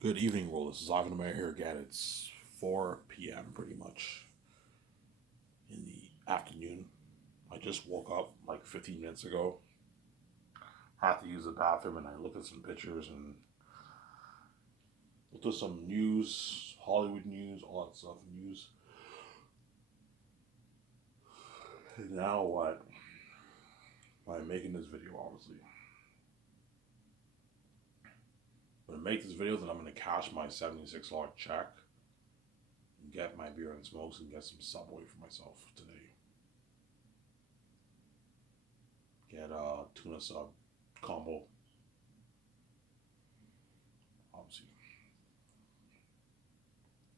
Good evening, Will. This is Ivan Mayer here again. It's 4 p.m. pretty much in the afternoon. I just woke up like 15 minutes ago. Had to use the bathroom and I looked at some pictures and looked at some news, Hollywood news, all that stuff, news. And now what? I'm making this video, obviously. I'm going to make this video, then I'm going to cash my $76 check and get my beer and smokes and get some Subway for myself today. Get a tuna sub combo, obviously.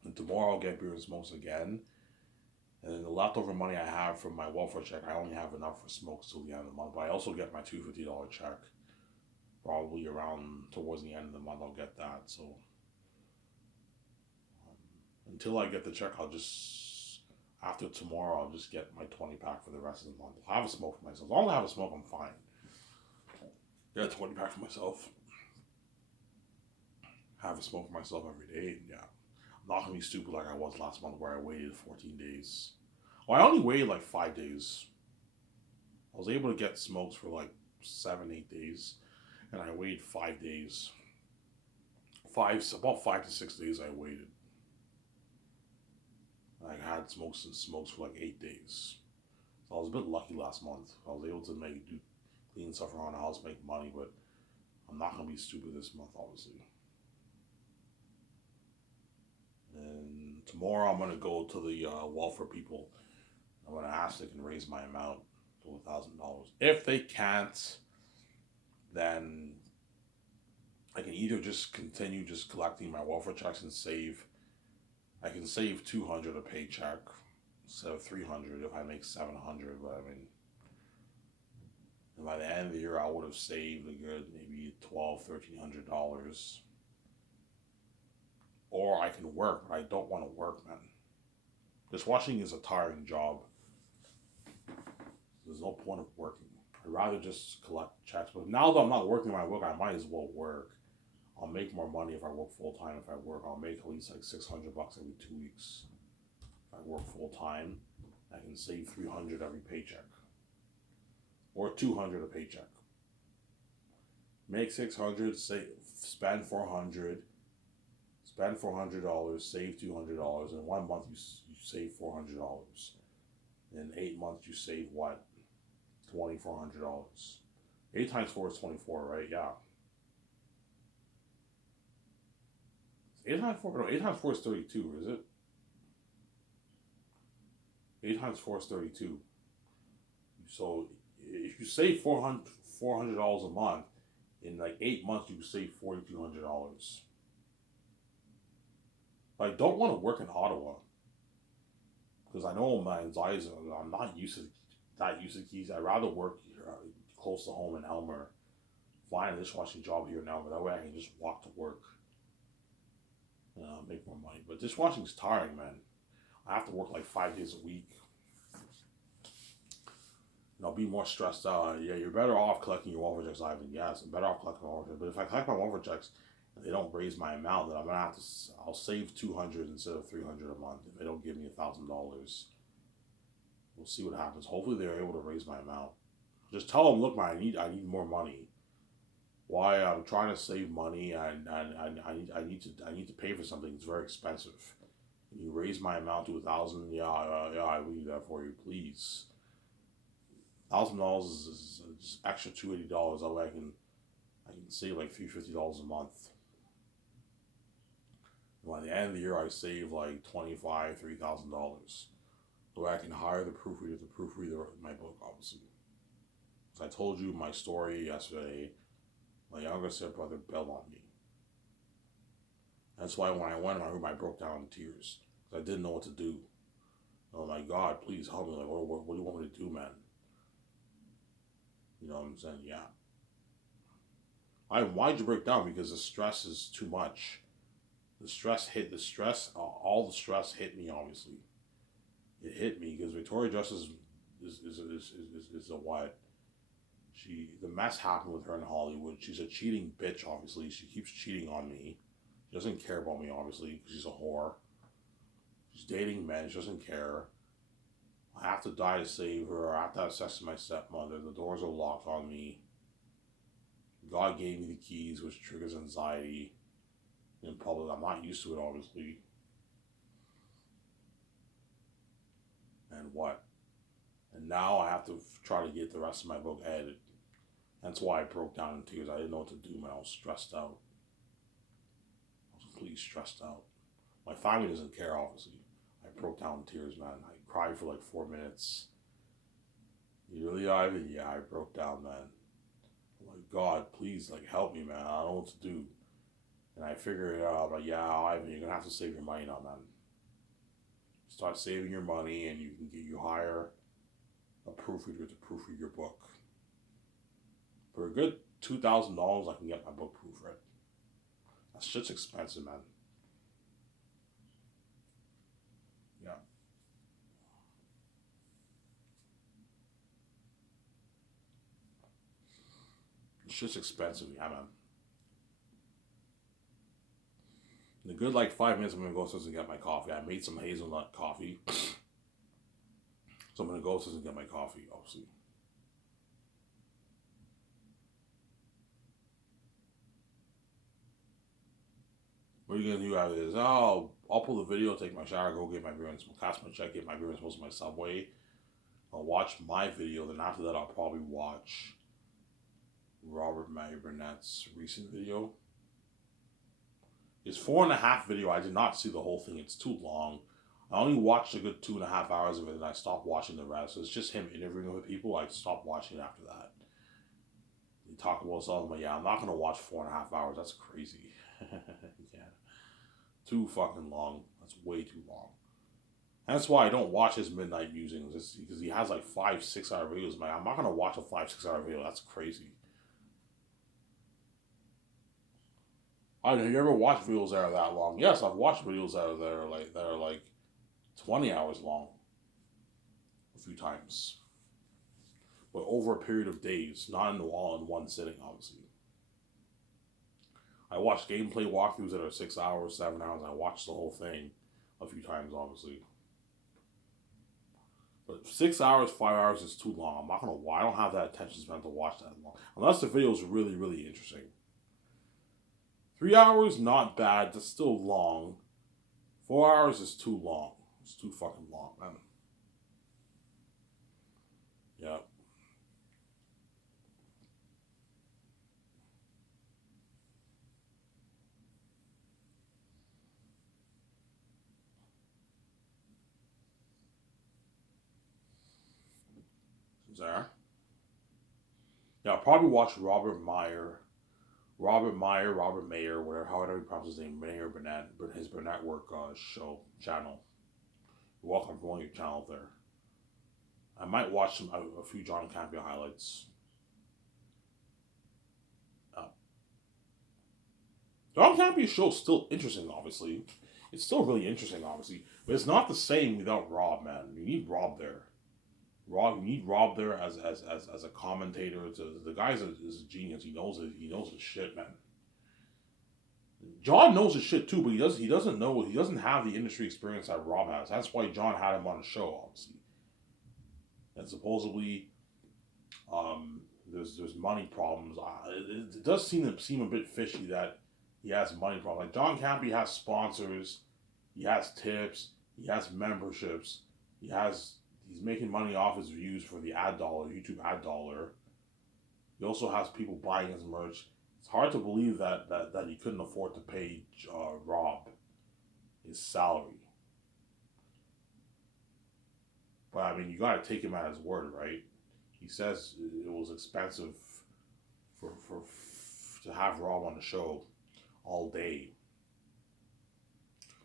And tomorrow I'll get beer and smokes again. And then the leftover money I have from my welfare check, I only have enough for smokes till the end of the month. But I also get my $250 check. Probably around towards the end of the month, I'll get that. So until I get the check, I'll just after tomorrow, I'll just get my 20 pack for the rest of the month. I'll have a smoke for myself. As long as I have a smoke, I'm fine. Get a 20 pack for myself. Have a smoke for myself every day. And yeah, I'm not gonna be stupid like I was last month where I waited 14 days. Well, I only waited like 5 days. I was able to get smokes for like 7, 8 days, and I waited 5 days. About 5 to 6 days. I waited. I had smokes for like 8 days. So I was a bit lucky last month. I was able to do clean stuff around the house, make money, but I'm not gonna be stupid this month, obviously. And tomorrow I'm gonna go to the welfare people. I'm gonna ask if they can raise my amount to $1,000. If they can't, then I can either just continue just collecting my welfare checks and save. I can save 200 a paycheck instead of 300 if I make 700. But I mean, by the end of the year, I would have saved a good maybe $1,200, $1,300. Or I can work, but I don't want to work, man. Dishwashing is a tiring job. There's no point of working. I'd rather just collect checks. But now that I'm not working my work, I might as well work. I'll make more money if I work full time. If I work, I'll make at least like $600 every 2 weeks. If I work full time, I can save 300 every paycheck, or 200 a paycheck. Make 600, spend 400, spend $400, save $200. In 1 month, you save $400. In 8 months, you save what? $2,400. 8 times 4 is 24, right? Yeah. 8 times 4, no, 8 times 4 is 32, is it? 8 times 4 is 32. So if you save $400 a month, in like 8 months you save $4,200. But I don't want to work in Ottawa because I know my anxieties. I'm not used to keys. I'd rather work here, close to home in Elmer. Find a dishwashing job here now, but that way I can just walk to work, make more money. But dishwashing is tiring, man. I have to work like 5 days a week. And I'll be more stressed out. Yeah, you're better off collecting your welfare checks, Ivan. Yes, I'm better off collecting my welfare checks. But if I collect my welfare checks and they don't raise my amount, then I'm gonna have to. I'll save 200 instead of 300 a month. If they don't give me $1,000, we'll see what happens. Hopefully, they're able to raise my amount. Just tell them, look, man, I need more money. Why I'm trying to save money. I need to pay for something. It's very expensive. Can you raise my amount to 1,000? Yeah, yeah, I will do that for you, please. $1,000 is extra $280. That way I can save like $350 a month. And by the end of the year, I save like $3,000. So I can hire the proofreader to proofread my book, obviously. As I told you my story yesterday, my younger stepbrother bailed on me. That's why when I went in my room, I broke down in tears because I didn't know what to do. Oh my God, please help me! Like, what do you want me to do, man? You know what I'm saying? Yeah. Why'd you break down? Because the stress is too much. All the stress hit me, obviously. It hit me because Victoria Justice is a what? The mess happened with her in Hollywood. She's a cheating bitch, obviously. She keeps cheating on me. She doesn't care about me, obviously, because she's a whore. She's dating men. She doesn't care. I have to die to save her. I have to have sex with my stepmother. The doors are locked on me. God gave me the keys, which triggers anxiety in public. I'm not used to it, obviously. And what? And now I have to try to get the rest of my book edited. That's why I broke down in tears. I didn't know what to do, man. I was stressed out. I was completely stressed out. My family doesn't care, obviously. I broke down in tears, man. I cried for like 4 minutes. You really, Ivan? Yeah, I broke down, man. I'm like, God, please, like, help me, man. I don't know what to do. And I figured it out. Like, yeah, Ivan, you're gonna have to save your money now, man. Start saving your money, and you hire a proofreader to proofread your book. For a good $2,000, I can get my book proofread. That shit's expensive, man. Yeah. Shit's expensive, yeah, man. In a good like 5 minutes, I'm gonna go upstairs and get my coffee. I made some hazelnut coffee, so I'm gonna go upstairs and get my coffee. Obviously, what are you gonna do after this? Oh, I'll pull the video, take my shower, go get my beer and cash my check, get my beer and smoke my Subway. I'll watch my video. Then after that, I'll probably watch Robert Mayer Burnett's recent video. His 4.5 video, I did not see the whole thing. It's too long. I only watched a good 2.5 hours of it, and I stopped watching the rest. So it's just him interviewing with people. I stopped watching it after that. He talked about something, but yeah, I'm not gonna watch 4.5 hours. That's crazy. Yeah, too fucking long. That's way too long. And that's why I don't watch his midnight musings. Because he has like 5-6 hour videos. Man, I'm not gonna watch a 5-6 hour video. That's crazy. I have you ever watched videos that are that long? Yes, I've watched videos that are like 20 hours long a few times, but over a period of days, not all in one sitting. Obviously, I watched gameplay walkthroughs that are 6 hours, 7 hours. I watched the whole thing a few times, obviously. But 6 hours, 5 hours is too long. I'm not gonna. I don't have that attention span to watch that long, unless the video is really, really interesting. 3 hours, not bad. That's still long. 4 hours is too long. It's too fucking long, man. Yeah. There. Yeah, I'll probably watch Robert Mayer, whatever, however you pronounce his name, Mayer Burnett, his Burnett Work show channel. You're welcome for your channel there. I might watch a few John Campea highlights. Uh, John Campea's show is still interesting, obviously. It's still really interesting, obviously, but it's not the same without Rob, man. You need Rob there. You need Rob there as a commentator. The guy's is a genius. He knows it. He knows his shit, man. John knows his shit too, but he doesn't know, he doesn't have the industry experience that Rob has. That's why John had him on the show, obviously. And supposedly, there's money problems. It does seem a bit fishy that he has money problems. Like John Campy has sponsors, he has tips, he has memberships, he's making money off his views for the ad dollar, YouTube ad dollar. He also has people buying his merch. It's hard to believe that he couldn't afford to pay Rob his salary. But I mean, you got to take him at his word, right? He says it was expensive for to have Rob on the show all day.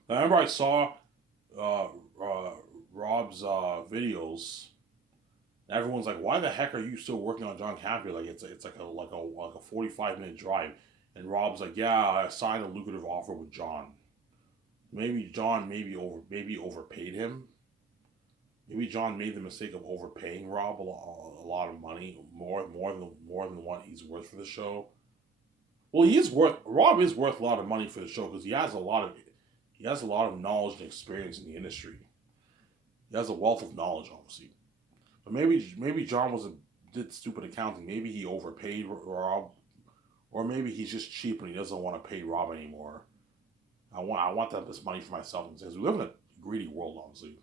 I remember I saw uh, Rob's videos. Everyone's like, "Why the heck are you still working on John Campea? Like it's like a 45-minute drive." And Rob's like, "Yeah, I signed a lucrative offer with John. Maybe John maybe overpaid him. Maybe John made the mistake of overpaying Rob a lot of money, more than what he's worth for the show." Well, Rob is worth a lot of money for the show because he has a lot of knowledge and experience in the industry. He has a wealth of knowledge, obviously. But maybe John did stupid accounting. Maybe he overpaid Rob, or maybe he's just cheap and he doesn't want to pay Rob anymore. I want this money for myself because we live in a greedy world, obviously.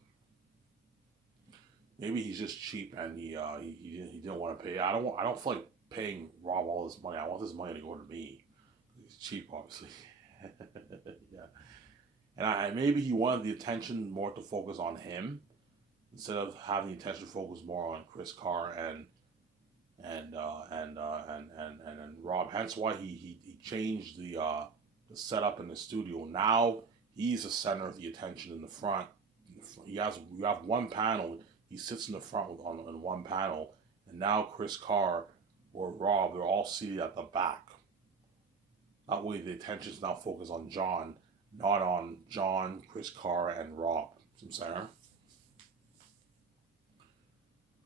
Maybe he's just cheap and he didn't want to pay. I don't feel like paying Rob all this money. I want this money to go to me. He's cheap, obviously. Yeah, and maybe he wanted the attention more to focus on him instead of having the attention focus more on Chris Carr and Rob. Hence why he changed the setup in the studio. Now he's the center of the attention in the front. You have one panel. He sits in the front on one panel, and now Chris Carr or Rob, they're all seated at the back. That way the attention is now focused on John, not on John, Chris Carr, and Rob. See what I'm saying?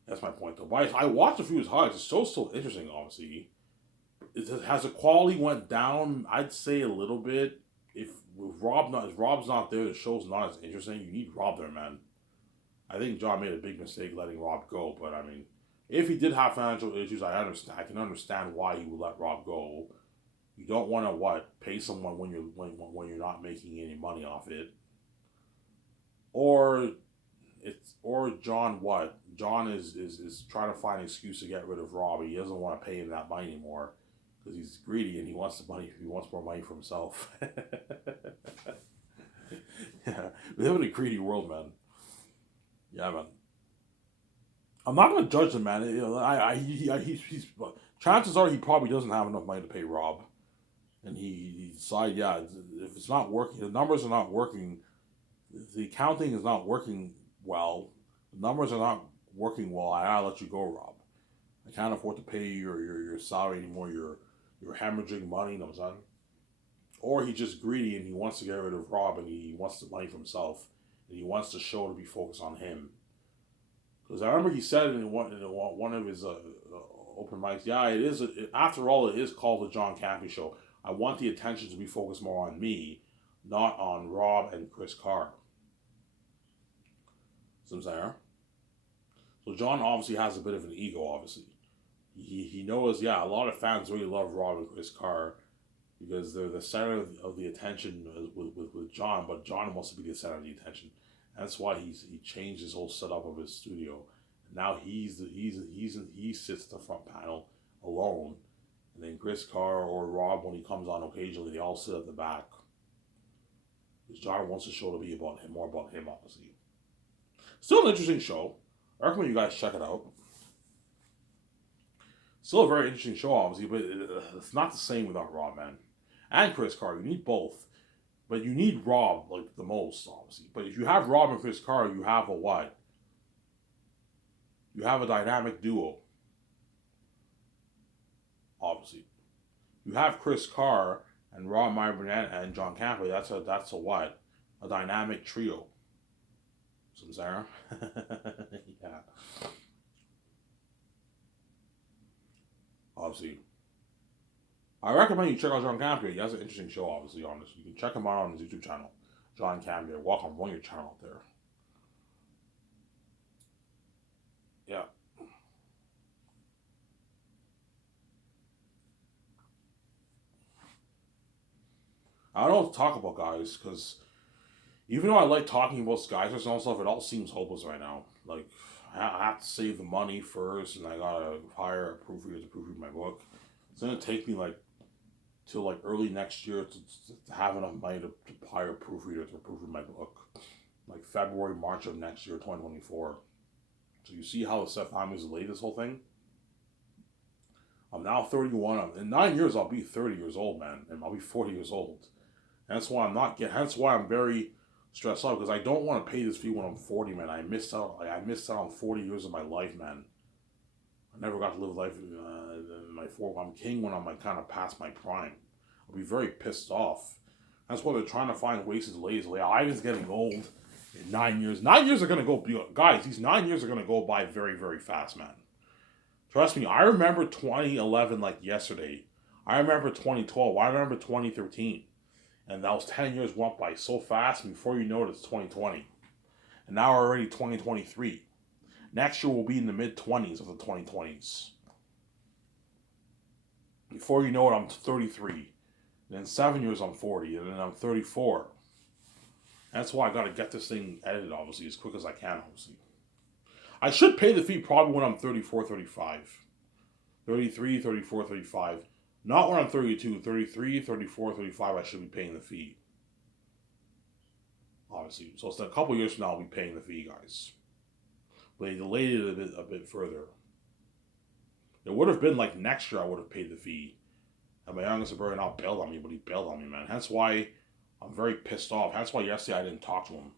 That's my point, though. But I watched a few of his highlights. It's still interesting, obviously. Has the quality went down? I'd say a little bit. If Rob's not there, the show's not as interesting. You need Rob there, man. I think John made a big mistake letting Rob go, but I mean, if he did have financial issues, I can understand why he would let Rob go. You don't want to pay someone when you're not making any money off it, or John John is trying to find an excuse to get rid of Rob. He doesn't want to pay him that money anymore because he's greedy and he wants the money. He wants more money for himself. Yeah, we live in a greedy world, man. Yeah, man. I'm not gonna judge him, man. You know, he's chances are he probably doesn't have enough money to pay Rob, and he decided, yeah, if it's not working, the numbers are not working, the accounting is not working well, the numbers are not working well. I gotta let you go, Rob. I can't afford to pay your salary anymore. You're hemorrhaging money, you know what I'm saying? Or he's just greedy and he wants to get rid of Rob and he wants the money for himself and he wants the show to be focused on him. Because I remember he said in one of his open mics, yeah, after all, it is called the John Campea Show. I want the attention to be focused more on me, not on Rob and Chris Carr. See what I'm saying? So John obviously has a bit of an ego, obviously. He knows, yeah, a lot of fans really love Rob and Chris Carr because they're the center of the attention with John, but John wants to be the center of the attention. That's why he changed his whole setup of his studio. Now he sits at the front panel alone, and then Chris Carr or Rob, when he comes on occasionally, they all sit at the back. Because John wants the show to be about him, more about him, obviously. Still an interesting show. I recommend you guys check it out. Still a very interesting show, obviously, but it's not the same without Rob, man. And Chris Carr, you need both. But you need Rob, like, the most, obviously. But if you have Rob and Chris Carr, you have a what? You have a dynamic duo. Obviously. You have Chris Carr and Rob Burnett and John Campea. That's a what? A dynamic trio. Some Sarah? Yeah. Obviously. I recommend you check out John Campea. He has an interesting show, obviously, on this. You can check him out on his YouTube channel. John Campea. Welcome, run your channel out there. Yeah. I don't know what to talk about, guys, because even though I like talking about skyscrapers and stuff, it all seems hopeless right now. Like, I have to save the money first, and I gotta hire a proofreader to proofread my book. It's gonna take me till early next year to have enough money to hire a proofreader to proofread my book. Like February, March of next year, 2024. So you see how the Seth Hammonds delayed this whole thing? I'm now 31. In 9 years, I'll be 30 years old, man, and I'll be 40 years old. Hence why I'm very stressed out because I don't want to pay this fee when I'm 40, man. I missed out on 40 years of my life, man. I never got to live life in my 40s. I'm king when I'm kind of past my prime. I'll be very pissed off. That's why they're trying to find ways to delay his. Ivan's getting old in 9 years. 9 years are going to go... Guys, these 9 years are going to go by very, very fast, man. Trust me, I remember 2011 like yesterday. I remember 2012. I remember 2013. And that was 10 years went by so fast, and before you know it, it's 2020. And now we're already 2023. Next year, we'll be in the mid-20s of the 2020s. Before you know it, I'm 33. And in 7 years, I'm 40. And then I'm 34. That's why I got to get this thing edited, obviously, as quick as I can, obviously. I should pay the fee probably when I'm 34, 35. 33, 34, 35. Not when I'm 32. 33, 34, 35, I should be paying the fee. Obviously. So it's a couple years from now, I'll be paying the fee, guys. But they delayed it a bit further. It would have been like next year I would have paid the fee. And my youngest brother not bailed on me, but he bailed on me, man. Hence why I'm very pissed off. That's why yesterday I didn't talk to him.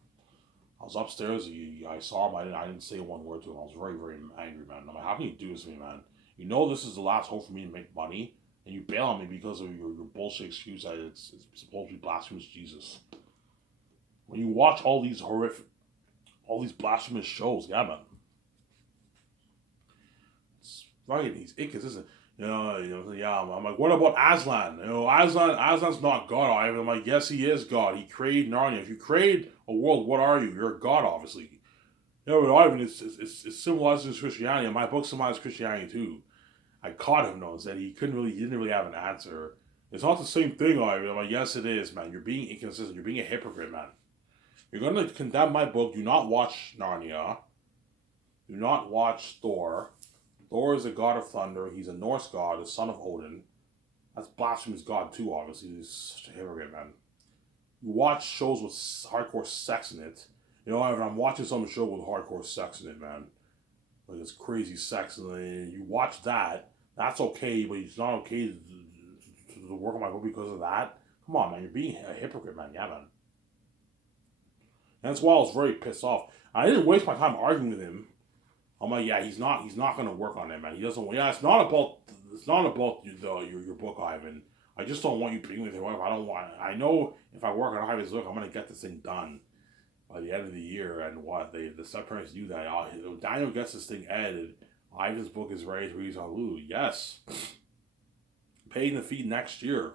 I was upstairs. I saw him. I didn't say one word to him. I was very, very angry, man. I'm like, how can you do this to me, man? You know this is the last hope for me to make money, and you bail on me because of your bullshit excuse that it's supposed to be blasphemous Jesus. When you watch all these blasphemous shows, yeah, man. It's fucking, he's inconsistent. Yeah. I'm like, what about Aslan? Aslan's not God. I'm like, yes, he is God. He created Narnia. If you create a world, what are you? You're a God, obviously. But Ivan, it symbolizes Christianity, and my book symbolizes Christianity too. I caught him though and said he didn't really have an answer. It's not the same thing, Ivan. I'm like, yes, it is, man. You're being inconsistent. You're being a hypocrite, man. You're gonna condemn my book. Do not watch Narnia. Do not watch Thor. Thor is a god of thunder. He's a Norse god, the son of Odin. That's blasphemous god too, obviously. He's such a hypocrite, man. You watch shows with hardcore sex in it. I'm watching some show with hardcore sex in it, man. Like it's crazy sex, and then you watch that. That's okay, but it's not okay to work on my book because of that. Come on, man. You're being a hypocrite, man. Yeah, man. And that's why I was very pissed off. I didn't waste my time arguing with him. I'm like, yeah, he's not gonna work on it, man. He doesn't. Yeah, it's not about your book, Ivan. I just don't want you being with your wife. I know if I work on Ivan's book, I'm gonna get this thing done by the end of the year. And the step-parents do that. Daniel gets this thing edited. Ivan's book is ready to release on Hulu. Yes, paying the fee next year.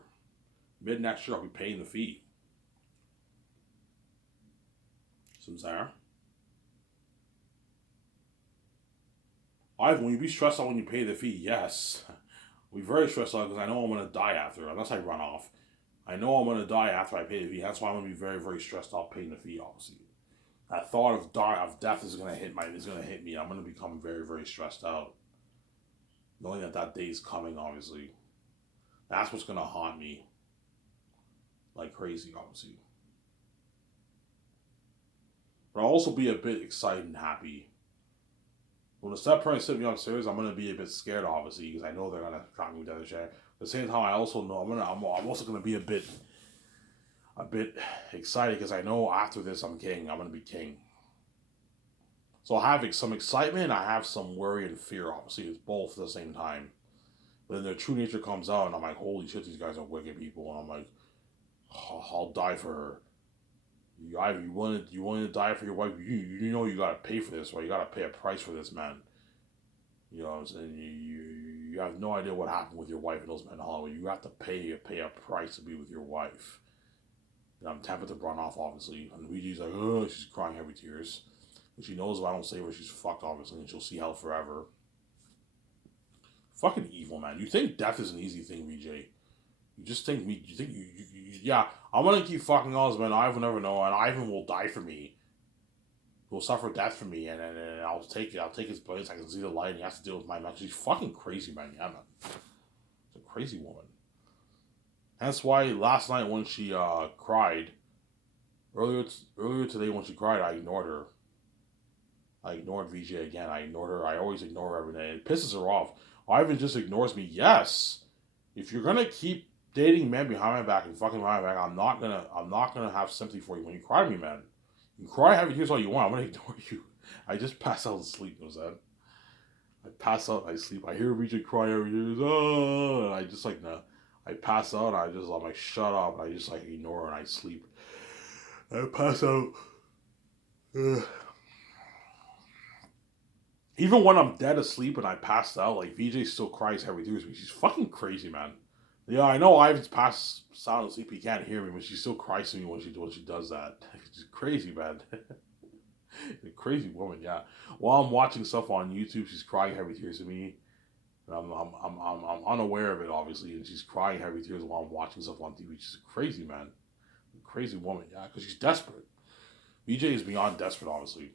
Mid next year, I'll be paying the fee. Samsara. Ivan, will you be stressed out when you pay the fee? Yes. I'll be very stressed out because I know I'm going to die after, unless I run off. I know I'm going to die after I pay the fee. That's why I'm going to be very, very stressed out paying the fee, obviously. That thought of death is going to hit me. I'm going to become very, very stressed out. Knowing that day is coming, obviously. That's what's going to haunt me. Like crazy, obviously. But I'll also be a bit excited and happy. When the step-parents sit me upstairs, I'm gonna be a bit scared, obviously, because I know they're gonna drop me down the chair. At the same time, I also know I'm also gonna be a bit excited because I know after this I'm king. I'm gonna be king. So I have some excitement. I have some worry and fear. Obviously, it's both at the same time. But then their true nature comes out, and I'm like, holy shit, these guys are wicked people. And I'm like, oh, I'll die for her. You willing to die for your wife? You know you gotta pay for this, right? You gotta pay a price for this, man. You know what I'm saying? You have no idea what happened with your wife in those men in Hollywood. You have to pay a price to be with your wife. And I'm tempted to run off, obviously. And Luigi's like, oh, she's crying heavy tears. And she knows if I don't save her, she's fucked, obviously, and she'll see hell forever. Fucking evil, man. You think death is an easy thing, VJ? You just think yeah, I'm gonna keep fucking all this, man. Ivan will never know, and Ivan will die for me. He'll suffer death for me, and I'll take it. I'll take his place. I can see the light, and he has to deal with my mouth. She's fucking crazy, man. Yeah, man. She's a crazy woman. That's why last night when she cried, earlier today when she cried, I ignored her. I ignored VJ again. I ignored her. I always ignore her every day. It pisses her off. Ivan just ignores me. Yes, if you're gonna keep dating men behind my back and fucking behind my back, I'm not gonna have sympathy for you when you cry to me, man. You can cry, here's all you want. I'm gonna ignore you. I just pass out and sleep. Was that? I pass out, I sleep. I hear Richard cry every day. Oh, and I just like nah. I pass out. I'm like shut up. And I just like ignore her and I sleep. I pass out. Even when I'm dead asleep and I passed out, like VJ still cries every day. She's fucking crazy, man. Yeah, I know Ivan's past sound asleep. He can't hear me, but she still cries to me when she does that. She's crazy, man. A crazy woman, yeah. While I'm watching stuff on YouTube, she's crying heavy tears to me. And I'm unaware of it, obviously, and she's crying heavy tears while I'm watching stuff on TV. She's a crazy, man. A crazy woman, yeah, because she's desperate. VJ is beyond desperate, obviously.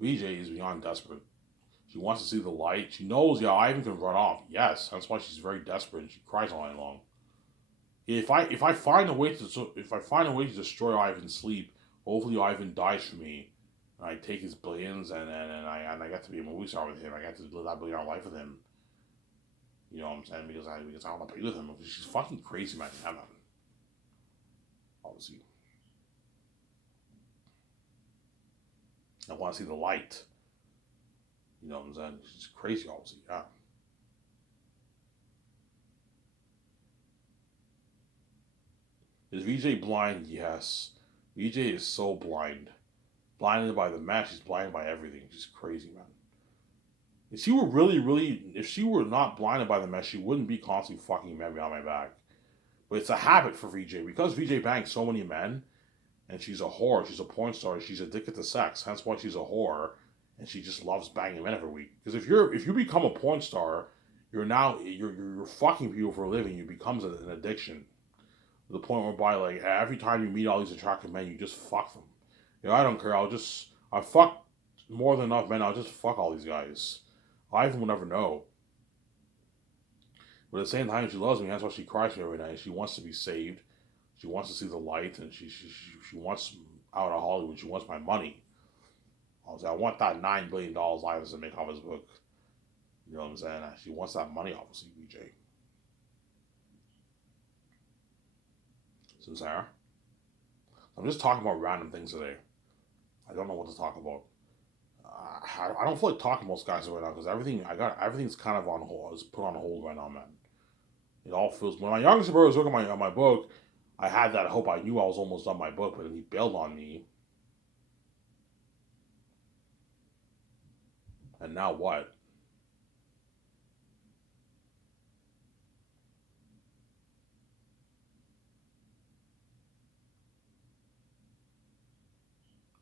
VJ is beyond desperate. She wants to see the light. She knows, yeah, Ivan can run off. Yes, that's why she's very desperate and she cries all night long. If I find a way to if I find a way to destroy Ivan's sleep, hopefully Ivan dies for me. And I take his billions and I get to be a movie star with him. I get to live that billion dollar life with him. You know what I'm saying? Because I want to be with him. She's fucking crazy, man. Yeah, man. Obviously, I want to see the light. You know what I'm saying? She's crazy, obviously. Yeah. Is VJ blind? Yes. VJ is so blind. Blinded by the match. She's blinded by everything. She's crazy, man. If she were if she were not blinded by the mess, she wouldn't be constantly fucking men behind my back. But it's a habit for VJ because VJ bangs so many men, and she's a whore. She's a porn star. She's addicted to sex. Hence why she's a whore, and she just loves banging men every week. Because if you become a porn star, you're fucking people for a living. It becomes an addiction to the point whereby like every time you meet all these attractive men, you just fuck them. You know, I don't care. I fuck more than enough men. I'll just fuck all these guys. Ivan will never know. But at the same time, she loves me. That's why she cries me every night. She wants to be saved. She wants to see the light, and she wants out of Hollywood. She wants my money. I want that $9 billion Ivan to make off his book. You know what I'm saying? She wants that money, obviously, BJ. So, Sarah, I'm just talking about random things today. I don't know what to talk about. I don't feel like talking about Sky right now because everything's kind of on hold. It's put on hold right now, man. It all feels. When my youngest brother was working on my book, I had that hope. I knew I was almost done my book, but then he bailed on me. And now what?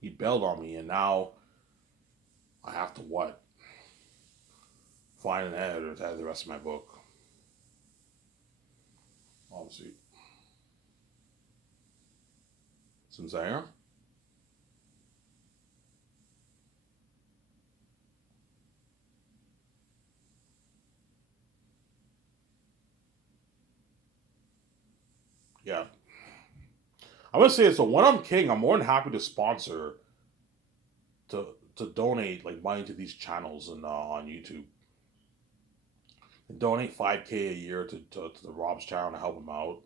He bailed on me, and now I have to what? Find an editor to edit the rest of my book. Obviously, sincere. Yeah, I'm gonna say it. So when I'm king, I'm more than happy to sponsor to donate like money to these channels and on YouTube. And donate 5K a year to the Rob's channel to help him out.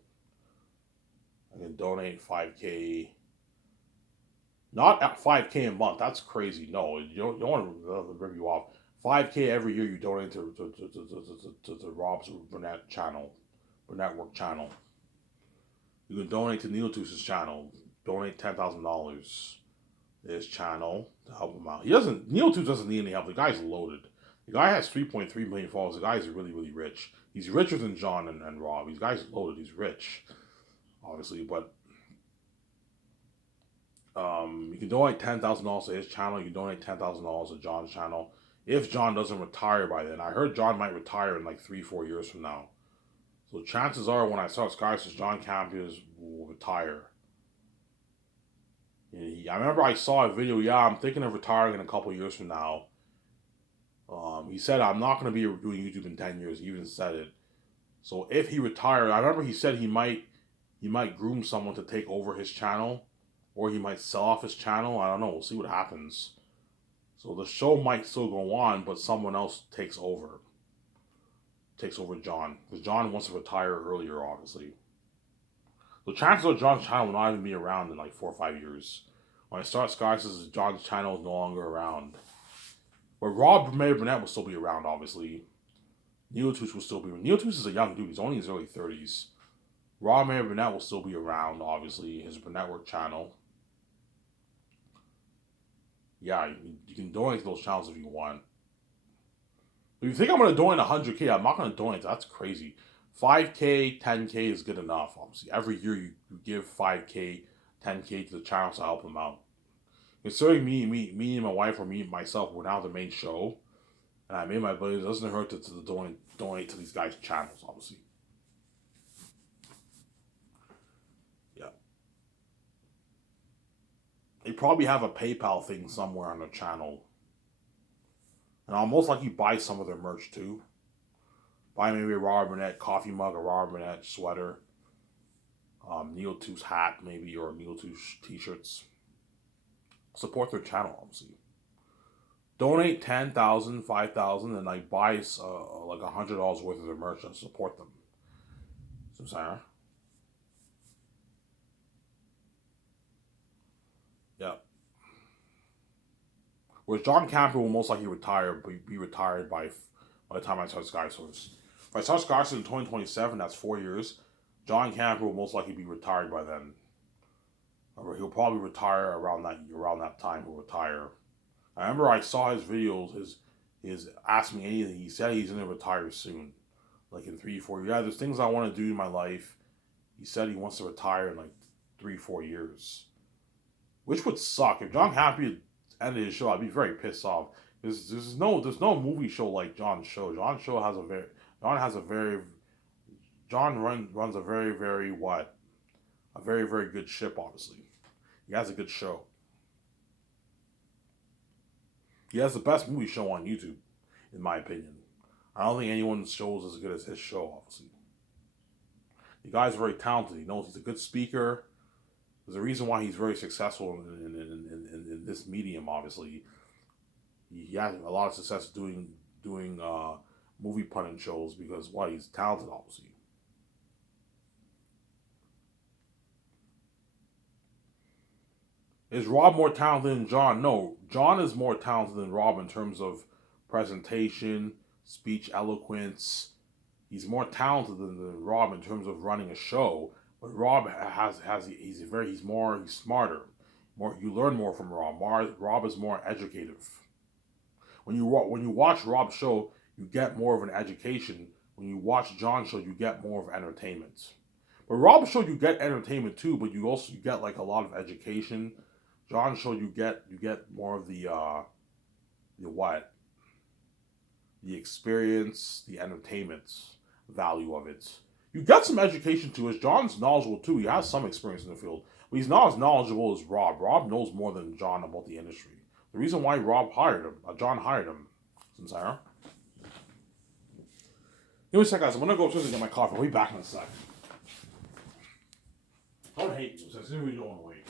I can donate 5K. Not at 5K a month. That's crazy. No, you don't want to rip you off. 5K every year you donate to Rob's Burnett channel, Burnett Work channel. You can donate to Neil Tuse's channel. Donate $10,000 to his channel to help him out. Neil Tuse doesn't need any help. The guy's loaded. The guy has 3.3 million followers. The guy's really, really rich. He's richer than John and Rob. These guys loaded. He's rich, obviously, but you can donate $10,000 to his channel. You can donate $10,000 to John's channel. If John doesn't retire by then, I heard John might retire in like 3-4 years from now. So chances are, when I start Skysys, John Campion will retire. I remember I saw a video. Yeah, I'm thinking of retiring in a couple years from now. He said I'm not going to be doing YouTube in 10 years. He even said it. So if he retired, I remember he said he might groom someone to take over his channel, or he might sell off his channel. I don't know. We'll see what happens. So the show might still go on, but someone else takes over. Takes over John, because John wants to retire earlier, obviously. So chances are John's channel will not even be around in like 4 or 5 years. When I start Skysys, John's channel is no longer around. But Rob Mayer Burnett will still be around, obviously. Neil Toots will still be around. Neil Toots is a young dude. He's only in his early 30s. Rob Mayer Burnett will still be around, obviously. His Burnett Work channel. Yeah, you can donate to those channels if you want. If you think I'm gonna donate 100K, I'm not gonna donate. That's crazy. 5K, 10K is good enough. Obviously, every year you give 5K, 10K to the channels to help them out. Considering me and my wife or me and myself were now the main show, and I made my billions, it doesn't hurt to donate to these guys' channels. Obviously, yeah. They probably have a PayPal thing somewhere on their channel, and I'll most likely buy some of their merch too. Buy maybe a Robert Burnett coffee mug, a Robert Burnett sweater, Neil Too's hat maybe, or Neil Too's t-shirts. Support their channel, obviously. Donate 10,000, 5,000, and like buy like $100 worth of their merch and support them. So I'm saying, yeah. Whereas John Camper will most likely retire, be retired by the time I start Sky Source. If I start Sky Source in 2027, that's 4 years. John Camper will most likely be retired by then. Or he'll probably retire around that time. He'll retire. I remember I saw his videos. His Ask Me Anything. He said he's gonna retire soon, like in 3 4 years. Yeah, there's things I want to do in my life. He said he wants to retire in like 3 4 years, which would suck if John Happy ended his show. I'd be very pissed off. There's no movie show like John's show. John has a very runs a very what a very good ship. Obviously, he has a good show. He has the best movie show on YouTube, in my opinion. I don't think anyone's show is as good as his show. Obviously, the guy's very talented. He knows he's a good speaker. There's a reason why he's very successful in this medium. Obviously, he has a lot of success doing movie punning shows because what he's talented. Obviously, is Rob more talented than John? No, John is more talented than Rob in terms of presentation, speech eloquence. He's more talented than Rob in terms of running a show. But Rob he's smarter. More you learn more from Rob. Rob is more educative. When you watch Rob's show, you get more of an education. When you watch John's show, you get more of entertainment. But Rob's show you get entertainment too, but you get like a lot of education. John's show you get more of the what the experience, the entertainment value of it. You get some education too, as John's knowledgeable too. He has some experience in the field, but he's not as knowledgeable as Rob. Rob knows more than John about the industry. The reason why John hired him, Sincero. Give me a sec, guys. I'm gonna go upstairs and get my coffee. I'll be back in a sec. Don't hate me, since we don't want to wait.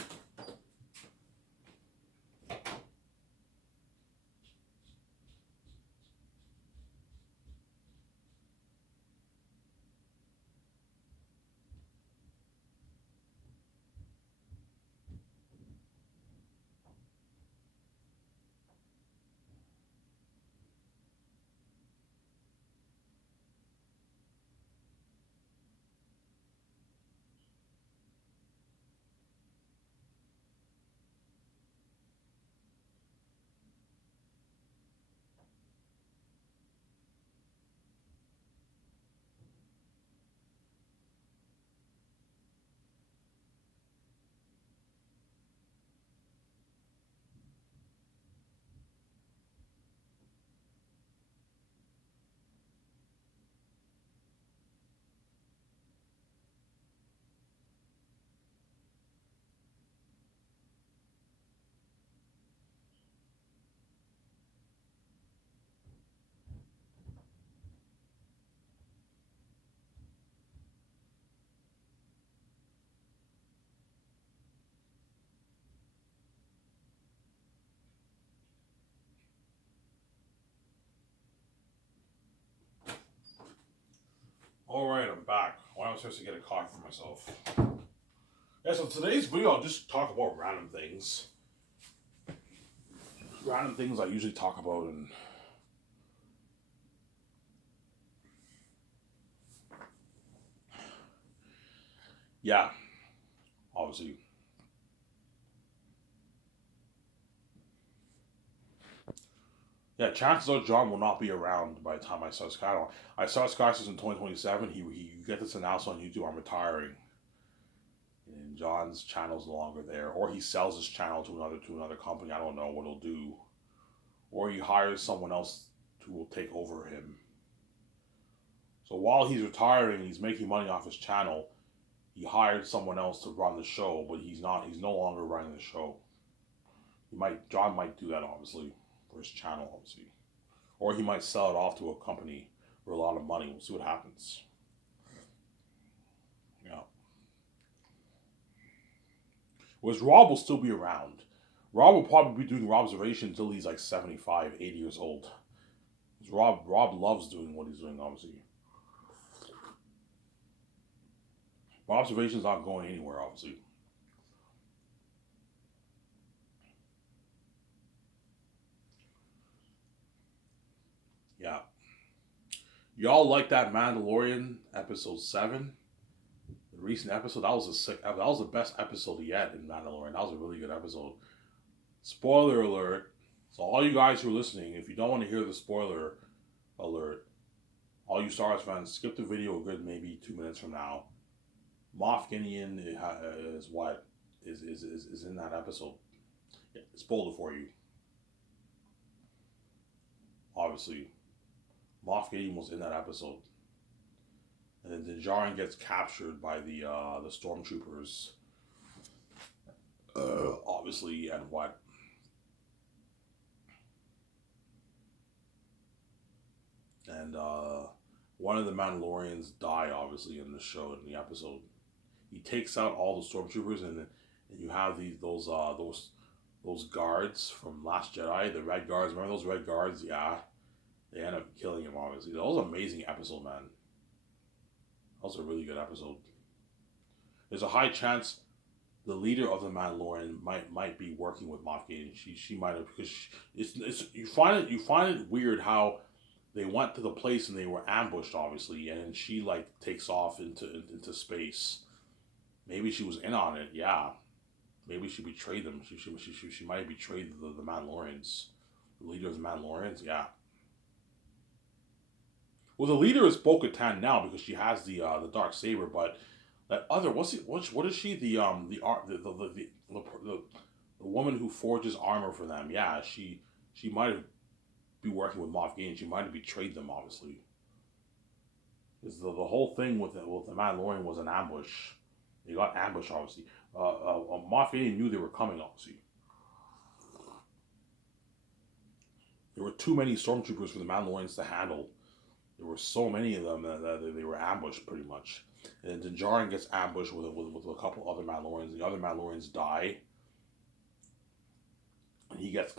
All right, I'm back. Why am I supposed to get a coffee for myself? Yeah, so today's video, I'll just talk about random things I usually talk about, and yeah, obviously, Yeah, chances are John will not be around by the time I start Skydon. I start Skydon in 2027. He you get this announcement on YouTube. I'm retiring, and John's channel's no longer there, or he sells his channel to another company. I don't know what he'll do, or he hires someone else who will take over him. So while he's retiring, he's making money off his channel. He hired someone else to run the show, but he's not. He's no longer running the show. John might do that obviously for his channel, obviously, or he might sell it off to a company for a lot of money. We'll see what happens. Yeah. Whereas Rob will still be around. Rob will probably be doing Robservation until he's like 75, 80 years old. Rob loves doing what he's doing, obviously. Robservation's not going anywhere, obviously. Yeah. Y'all like that Mandalorian episode 7? The recent episode? That was a sick episode. That was the best episode yet in Mandalorian. That was a really good episode. Spoiler alert. So all you guys who are listening, if you don't want to hear the spoiler alert, all you Star Wars fans, skip the video a good maybe 2 minutes from now. Moff Gideon is what is in that episode. Yeah, spoiled it for you. Obviously, Moff Gideon was in that episode, and then Din Djarin gets captured by the stormtroopers. Obviously, and what? And one of the Mandalorians die obviously in the show in the episode. He takes out all the stormtroopers, and you have those guards from Last Jedi, the red guards. Remember those red guards? Yeah, they end up killing him. Obviously, that was an amazing episode, man. That was a really good episode. There's a high chance the leader of the Mandalorian might be working with Moff Gideon. She might have, because it's you find it weird how they went to the place and they were ambushed obviously, and she like takes off into space. Maybe she was in on it. Yeah, maybe she betrayed them. She might have betrayed the Mandalorians, the leader of the Mandalorians. Yeah. Well, the leader is Bo-Katan now because she has the dark saber, but that other what is she, the woman who forges armor for them? Yeah, she might have be working with Moff Gideon. She might have betrayed them, obviously. Because the whole thing with the Mandalorian was an ambush. They got ambushed, obviously. Moff Gideon knew they were coming, obviously. There were too many stormtroopers for the Mandalorians to handle. There were so many of them that they were ambushed, pretty much. And Din Djarin gets ambushed with a couple other Mandalorians. The other Mandalorians die. And he gets